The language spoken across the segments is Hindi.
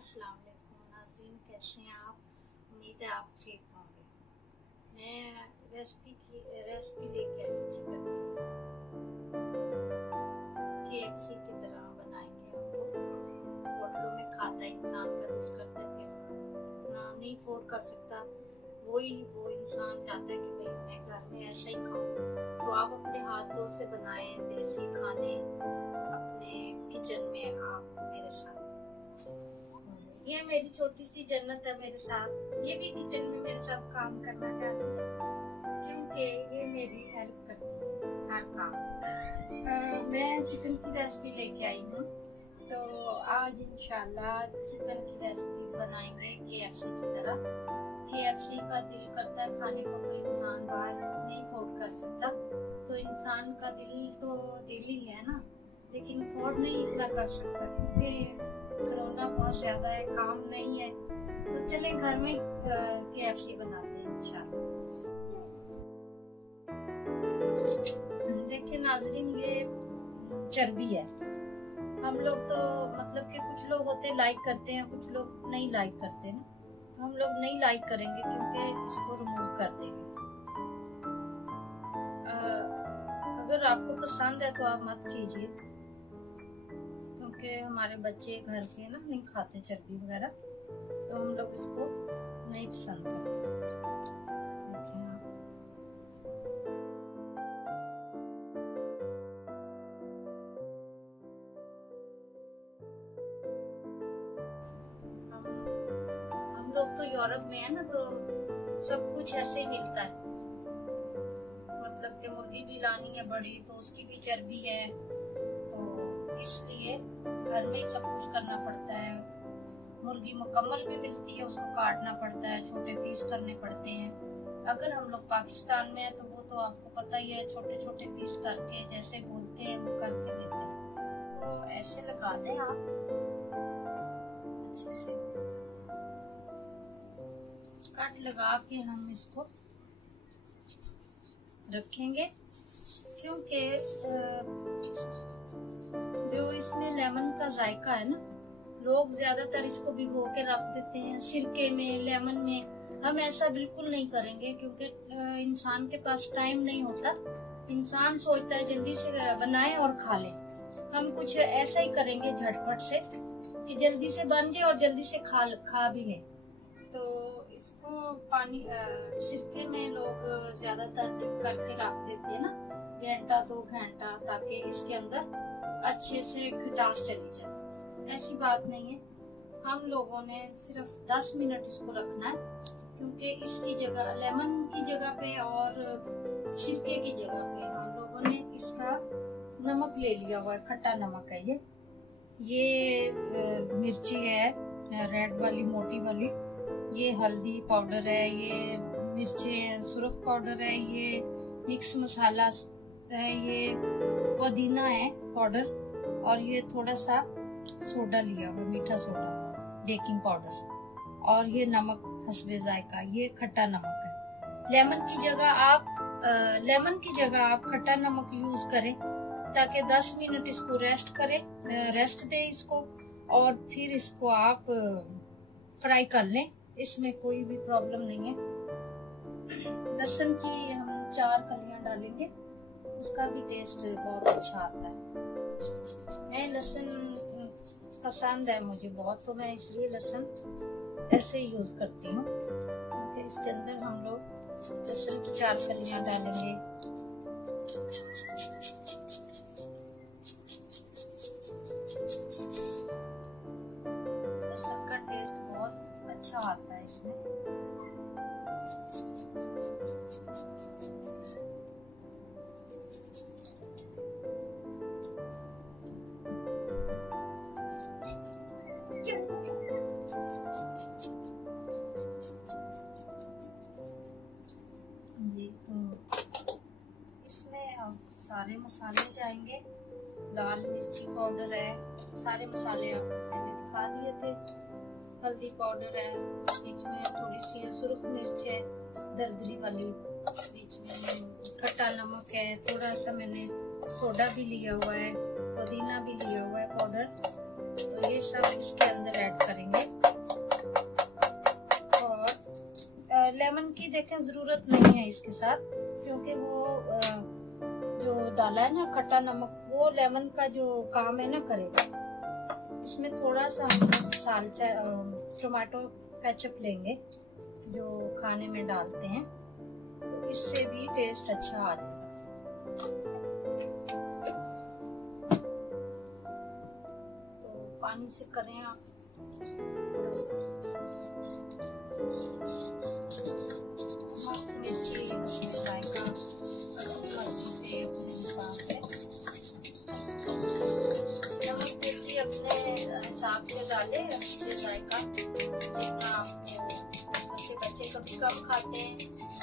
अस्सलाम वालेकुम नाज़रीन, कैसे हैं आप? उम्मीद है आप ठीक होंगे। मैं रेसिपी लेके आई हूँ चिकन की। KFC की तरह बनाएंगे हम लोग। होटलों में खाता है इंसान का दिल करता है, फिर इतना नहीं अफोर्ड कर सकता, वो इंसान चाहता है कि भाई मैं घर में ऐसा ही खाऊं। तो आप अपने हाथों से बनाएं देसी खाने अपने किचन में। आप मेरे साथ, ये मेरी छोटी सी जन्नत है मेरे साथ। ये भी किचन में मेरे साथ काम करना चाहती है क्योंकि ये मेरी हेल्प करती है हर काम। मैं चिकन की रेसिपी लेके आई हूँ, तो आज इंशाल्लाह चिकन की रेसिपी बनाएंगे KFC की तरह। KFC का दिल करता है खाने को, तो इंसान बाहर नहीं अफोर्ड कर सकता। तो इंसान का दिल ही है ना, लेकिन अफोर्ड नहीं इतना कर सकता क्योंकि कोरोना बहुत ज्यादा है, काम नहीं है। तो चलें घर में KFC बनाते हैं इंशाल्लाह। देखिए नाज़रीन, ये चर्बी है। हम लोग तो मतलब कि कुछ लोग होते लाइक करते हैं, कुछ लोग नहीं लाइक करते ना। तो हम लोग नहीं लाइक करेंगे क्योंकि इसको रिमूव कर देंगे। अगर आपको पसंद है तो आप मत कीजिए, क्योंकि हमारे बच्चे घर के ना नहीं खाते चर्बी वगैरह, तो हम लोग इसको नहीं पसंद करते। देखिए हम लोग तो यूरोप में है ना, तो सब कुछ ऐसे ही मिलता है। मतलब कि मुर्गी भी लानी है बड़ी, तो उसकी भी चर्बी है, तो इसलिए घर में ही सब कुछ करना पड़ता है। मुर्गी मुकम्मल भी मिलती है, उसको काटना पड़ता है, छोटे पीस करने पड़ते हैं। अगर हम लोग पाकिस्तान में है तो वो तो आपको पता ही है, छोटे छोटे पीस करके जैसे बोलते हैं वो करके देते हैं। तो ऐसे लगा दें आप अच्छे से, कट लगा के हम इसको रखेंगे, क्योंकि जो इसमें लेमन का जायका है ना, लोग ज्यादातर इसको भिगो के रख देते हैं सिरके में, लेमन में। हम ऐसा बिल्कुल नहीं करेंगे क्योंकि इंसान के पास टाइम नहीं होता। इंसान सोचता है जल्दी से बनाए और खा ले। हम कुछ ऐसा ही करेंगे झटपट से कि जल्दी से बन जाए और जल्दी से खा भी ले। तो इसको पानी सिरके में लोग ज्यादातर डिप करके रख देते हैं ना, घंटा 2 घंटा, ताकि इसके अंदर अच्छे से खटास चली जाए। ऐसी बात नहीं है, हम लोगों ने सिर्फ 10 मिनट इसको रखना है, क्योंकि इसकी जगह लेमन की जगह पे और सिरके की जगह पे हम लोगों ने इसका नमक ले लिया हुआ है, खट्टा नमक है ये मिर्ची है रेड वाली मोटी वाली, ये हल्दी पाउडर है, ये मिर्ची सुरख पाउडर है, ये मिक्स मसाला है, ये पुदीना है पाउडर, और ये थोड़ा सा सोडा लिया हुआ, मीठा सोडा, बेकिंग पाउडर, और ये नमक हस्बे जायका, ये खट्टा नमक है। लेमन की जगह आप खट्टा नमक यूज करें, ताकि 10 मिनट इसको रेस्ट दें इसको, और फिर इसको आप फ्राई कर लें। इसमें कोई भी प्रॉब्लम नहीं है। लहसुन की हम 4 कलियां डालेंगे, उसका भी टेस्ट बहुत अच्छा आता है। मैं लहसुन पसंद है मुझे बहुत, तो मैं इसलिए लहसुन ऐसे ही यूज करती हूँ। क्योंकि इसके अंदर हम लोग लहसुन की 4 कलियां डालेंगे। लहसुन का टेस्ट बहुत अच्छा आता है इसमें। सारे मसाले जाएंगे, लाल मिर्ची पाउडर है, सारे मसाले आपको पहले दिखा दिए थे। हल्दी पाउडर है, बीच में थोड़ी सी सुर्ख मिर्च है दरदरी वाली, बीच में खट्टा नमक है, थोड़ा सा मैंने सोडा भी लिया हुआ है, पुदीना भी लिया हुआ है पाउडर। तो ये सब इसके अंदर ऐड करेंगे। लेमन की देखें जरूरत नहीं है इसके साथ, क्योंकि वो जो डाला है ना खट्टा नमक, वो लेमन का जो काम है ना करेगा। इसमें थोड़ा सा हम लोग सालचा टोमेटो केचप लेंगे जो खाने में डालते हैं, तो इससे भी टेस्ट अच्छा आ जाएगा। तो पानी से करें आप थोड़ा सा। मिर्ची जायका मर्जी से अपने हिसाब से, नमक मिर्ची अपने हिसाब से डाले, अच्छे जायका जितना आपको। जैसे बच्चे कभी कम खाते हैं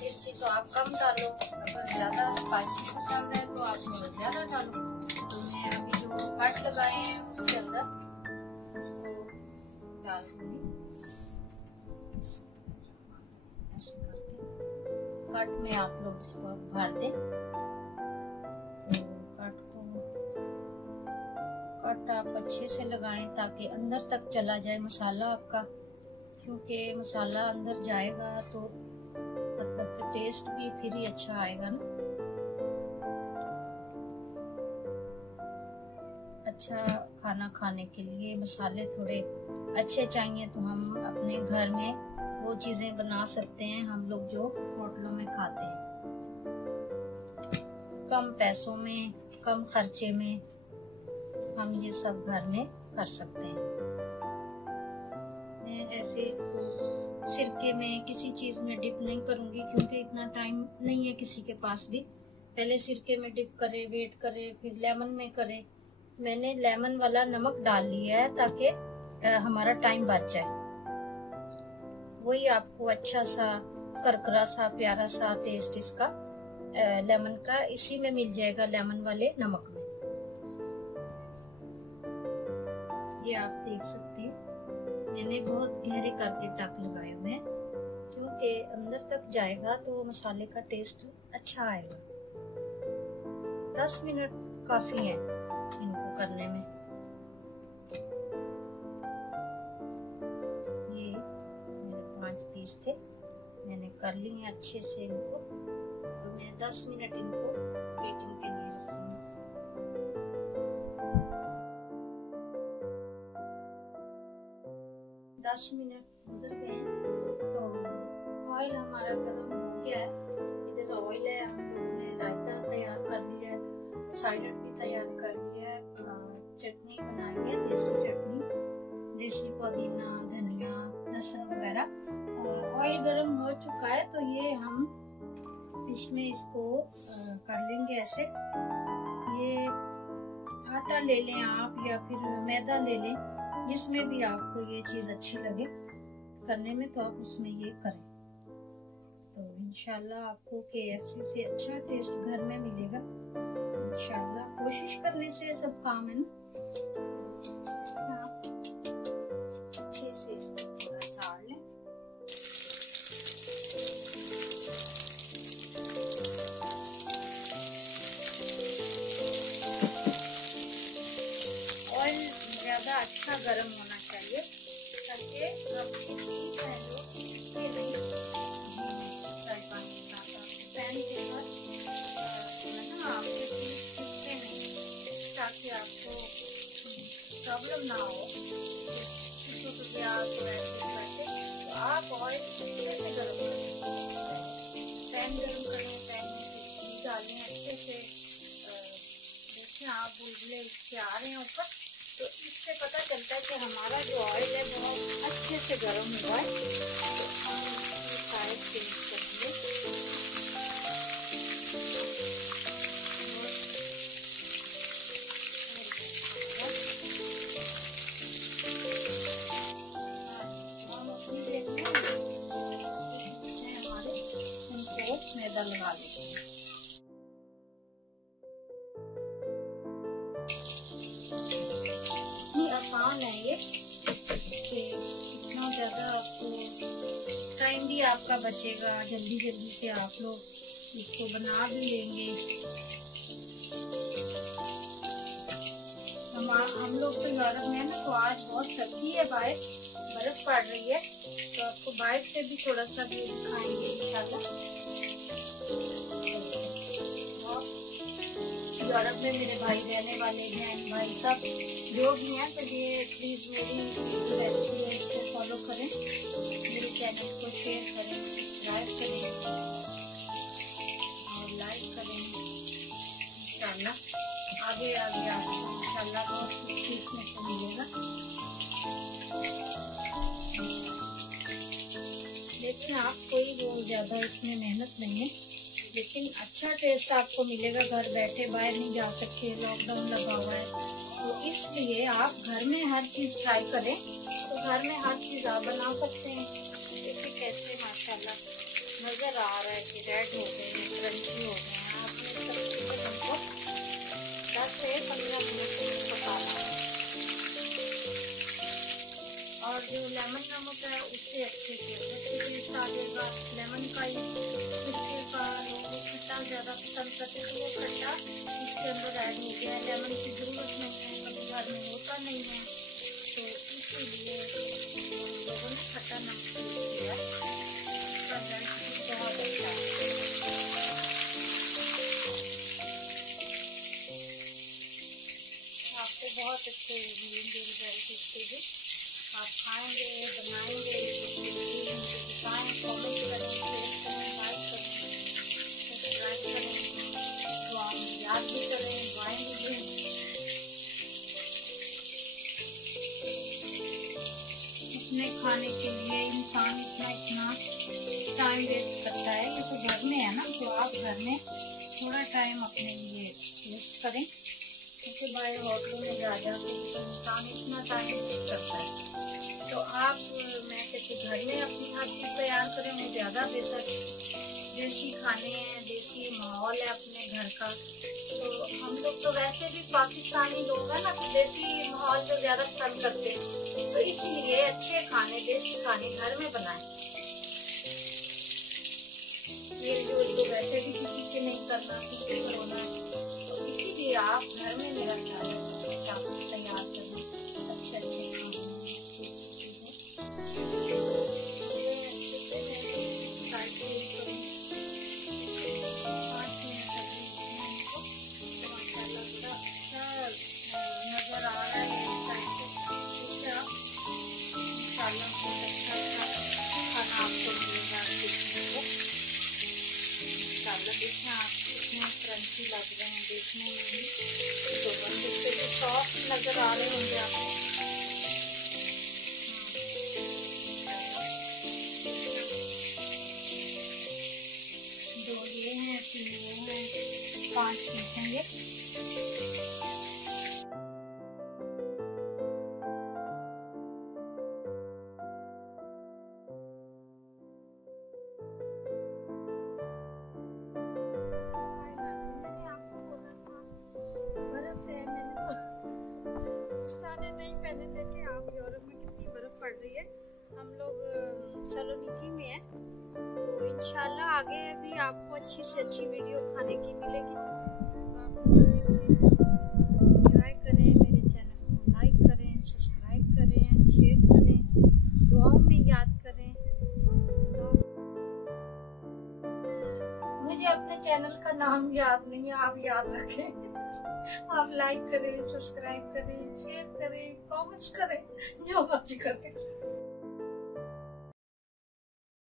मिर्ची तो आप कम डालो, अगर ज्यादा स्पाइसी पसंद है तो आप थोड़ा ज्यादा डालो। तो मैं अभी जो कट लगाए हैं उसके अंदर इसको डाल दूंगी ऐसे करके। कट में आप लोग इसको भर दें। तो कट आप अच्छे से लगाएं ताकि अंदर तक चला जाए मसाला आपका, क्योंकि मसाला अंदर जाएगा तो मतलब कि टेस्ट भी फिर ही अच्छा आएगा ना। अच्छा खाना खाने के लिए मसाले थोड़े अच्छे चाहिए, तो हम अपने घर में वो चीजें बना सकते हैं हम लोग जो होटलों में खाते हैं। कम पैसों में, कम खर्चे में हम ये सब घर में कर सकते हैं। मैं ऐसे इसको सिरके में किसी चीज में डिप नहीं करूंगी, क्योंकि इतना टाइम नहीं है किसी के पास भी। पहले सिरके में डिप करे, वेट करे, फिर लेमन में करे। मैंने लेमन वाला नमक डाल लिया है ताकि हमारा टाइम बच जाए। वही आपको अच्छा सा करकरा सा प्यारा सा टेस्ट इसका लेमन का इसी में मिल जाएगा, लेमन वाले नमक में। ये आप देख सकते हैं मैंने बहुत गहरे करके टक लगाए हुए हैं, क्योंकि अंदर तक जाएगा तो मसाले का टेस्ट अच्छा आएगा। 10 मिनट काफी है इनको करने में। ये मेरे 5 पीस थे, मैंने कर लिए अच्छे से इनको, और मैं 10 मिनट इनको वेटिंग के लिए रखूंगी। 10 मिनट गुजर गए हैं, तो ऑयल हमारा गर्म हो गया है। इधर ऑयल है, हम लोगों ने रायता तैयार कर लिया है, सैलेड भी तैयार कर लिया है, चटनी बनाई है, देसी चटनी, देसी पुदीना, धनिया, लहसुन वगैरह। ऑयल गर्म हो चुका है, तो ये हम इसमें इसको कर लेंगे ऐसे। ये आटा ले लें आप या फिर मैदा ले लें, जिसमें भी आपको ये चीज अच्छी लगे करने में तो आप उसमें ये करें। तो इंशाल्लाह आपको KFC से अच्छा टेस्ट घर में मिलेगा। इंशाल्लाह कोशिश करने से सब काम है ना। अच्छे से इसको थोड़ा चाड़ लें। ऑयल ज्यादा अच्छा गर्म होना चाहिए ताकि आपकी चीज है जो चिपके नहीं। पैन के साथ ना आपकी चीज चिपके नहीं, ताकि आपको प्रॉब्लम ना हो। तो प्याज वैसे तो आप ऑयल कैसे गर्म करें, पैन गर्म करें, पैन में घी डालें अच्छे से। देखें आप बुलबुले इसके आ रहे हैं ऊपर, तो इससे पता चलता है कि हमारा जो ऑयल है बहुत अच्छे से गर्म हुआ है। तो हम इसकी साइड चेंज करेंगे। मैदा लगा लेते हैं। आसान है ये, कि इतना ज्यादा आपको टाइम भी आपका बचेगा, जल्दी जल्दी से आप लोग इसको बना भी लेंगे। हम लोग तो यूरोप में ना, तो आज बहुत सर्दी है बाहर, बर्फ पड़ रही है, तो आपको बाहर से भी थोड़ा सा व्यू दिखाएंगे इंशाल्लाह। यूरोप में मेरे भाई रहने वाले हैं, भाई सब जो भी हैं, तो ये प्लीज मेरी रेसिपी है इसको फॉलो करें, मेरे चैनल को शेयर करें, सब्सक्राइब करें और लाइक करें। इंशाल्लाह आगे आगे आपको इंशाल्लाह बहुत कुछ सीखने को मिलेगा। लेकिन आप कोई वो ज्यादा इसमें मेहनत नहीं है, लेकिन अच्छा टेस्ट आपको मिलेगा। घर बैठे बाहर नहीं जा सकते, लॉकडाउन लगा हुआ है, तो इसलिए आप घर में हर चीज ट्राई करें। तो घर में हर चीज आप बना सकते हैं। देखिए कैसे माशाल्लाह नजर आ रहा है कि रेड हो गए हैं, क्रंची हो गए हैं। आपने सब चीजें हमको 10 से 15 मिनट तक पकाना है, और जो लेमन नमक है उससे अच्छे टेस्ट आ जाएगा। लेमन का ही खट्टे का लोग खट्टा ज्यादा पसंद करते, तो वो खट्टा इसके अंदर ऐड हो गया है। लेमन की जरूरत नहीं है, कभी घर में होता नहीं है, तो इसीलिए लोगों ने खट्टा नमक यूज किया। इसका टेस्ट बहुत अच्छा है। आपको बहुत अच्छे मिलेंगे रिजल्ट इसके भी। आप खाएंगे, बनाएंगे, बताएं, कमेंट करें, शेयर करें, लाइक करें, सब्सक्राइब करें, दुआ में याद भी करें, दुआएं भी दें। अपने खाने के लिए इंसान इतना टाइम वेस्ट करता है। ये तो घर में है ना, तो आप घर में थोड़ा टाइम अपने लिए वेस्ट करें, क्योंकि बाहर होटलों में जा जाके इंसान इतना टाइम वेस्ट करता है। तो आप मैं कहती घर में अपनी हर चीज तैयार करें, वो ज्यादा बेहतर। देसी खाने हैं, देसी माहौल है अपने घर का। तो हम लोग तो वैसे भी पाकिस्तानी लोग हैं ना, तो देसी माहौल तो ज्यादा पसंद करते हैं, तो इसलिए अच्छे खाने, देसी खाने घर में बनाएं। ये जो वैसे भी किसी से नहीं करना, किसी से होना, तो इसीलिए आप घर में मेरा ख्याल तैयार करना अच्छे अच्छे खाने। नजर आ रहा है खाना आपको मिलेगा सीखने को। इंशाल्लाह देखना आप कितने क्रंची लग रहे हैं देखने में भी, तो बंदे से भी सॉफ्ट नजर आ रहे होंगे आपको। दो ये हैं, 3 वो हैं, 5 पीस हैं ये। नहीं पहले थे कि आप यूरोप में कितनी बर्फ पड़ रही है। हम लोग सलोनिकी में हैं, तो इंशाल्लाह आगे भी आपको अच्छी से अच्छी वीडियो खाने की मिलेगी। तो आप एंजॉय करें, मेरे चैनल को लाइक करें, सब्सक्राइब करें, शेयर करें, दुआओं में याद करें। मुझे अपने चैनल का नाम याद नहीं है, आप याद रखें। आप लाइक करें, सब्सक्राइब करें, शेयर करें, कमेंट्स करें, जो मर्जी करें।